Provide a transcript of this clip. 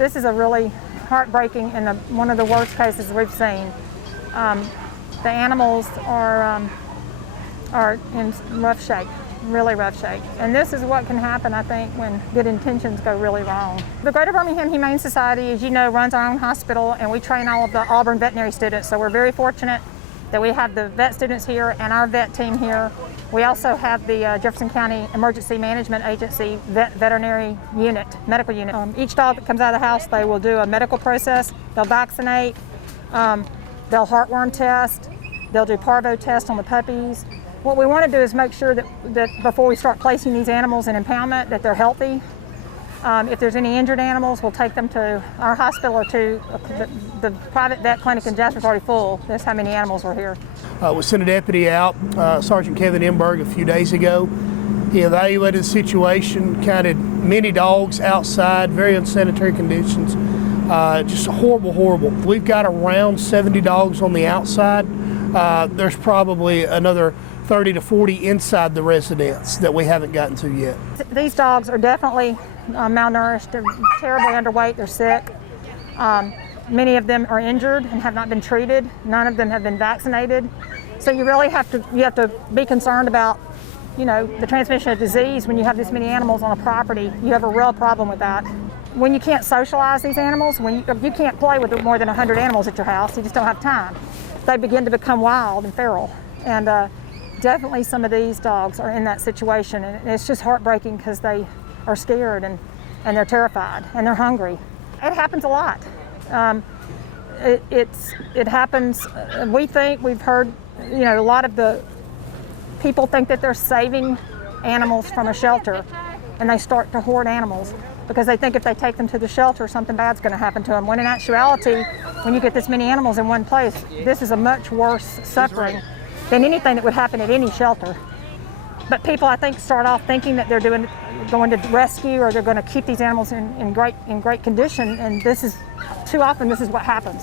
This is a really heartbreaking and one of the worst cases we've seen. The animals are in rough shape, really rough shape. And this is what can happen, I think, when good intentions go really wrong. The Greater Birmingham Humane Society, as you know, runs our own hospital, and we train all of the Auburn veterinary students. So we're very fortunate that we have the vet students here and our vet team here. We also have the Jefferson County Emergency Management Agency veterinary unit, medical unit. Each dog that comes out of the house, they will do a medical process. They'll vaccinate, they'll heartworm test, they'll do parvo test on the puppies. What we want to do is make sure that before we start placing these animals in impoundment, that they're healthy. If there's any injured animals, we'll take them to our hospital or to the private vet clinic in Jasper's already full. That's how many animals were here. We sent a deputy out, Sergeant Kevin Emberg, a few days ago. He evaluated the situation, counted many dogs outside, very unsanitary conditions. Just horrible, horrible. We've got around 70 dogs on the outside. There's probably another 30 to 40 inside the residence that we haven't gotten to yet. These dogs are definitely malnourished. They're terribly underweight. They're sick. Many of them are injured and have not been treated. None of them have been vaccinated. So you really have to be concerned about, the transmission of disease when you have this many animals on a property. You have a real problem with that. When you can't socialize these animals, when you can't play with more than 100 animals at your house, you just don't have time. They begin to become wild and feral. And definitely some of these dogs are in that situation, and it's just heartbreaking because they are scared and they're terrified and they're hungry. It happens a lot. It happens. We've heard, a lot of the people think that they're saving animals from a shelter, and they start to hoard animals because they think if they take them to the shelter, something bad's going to happen to them. When in actuality, when you get this many animals in one place, this is a much worse suffering than anything that would happen at any shelter. But people, I think, start off thinking that they're going to rescue or they're going to keep these animals in great condition, and too often this is what happens.